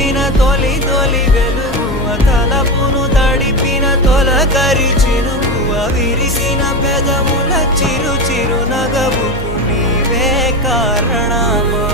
నింపిన తొలి తొలి వెలుగువ తలపును తడిపిన తొలకరి చినుకువ విరిసిన పెదముల చిరు చిరు నగవుకు నీవే కారణమా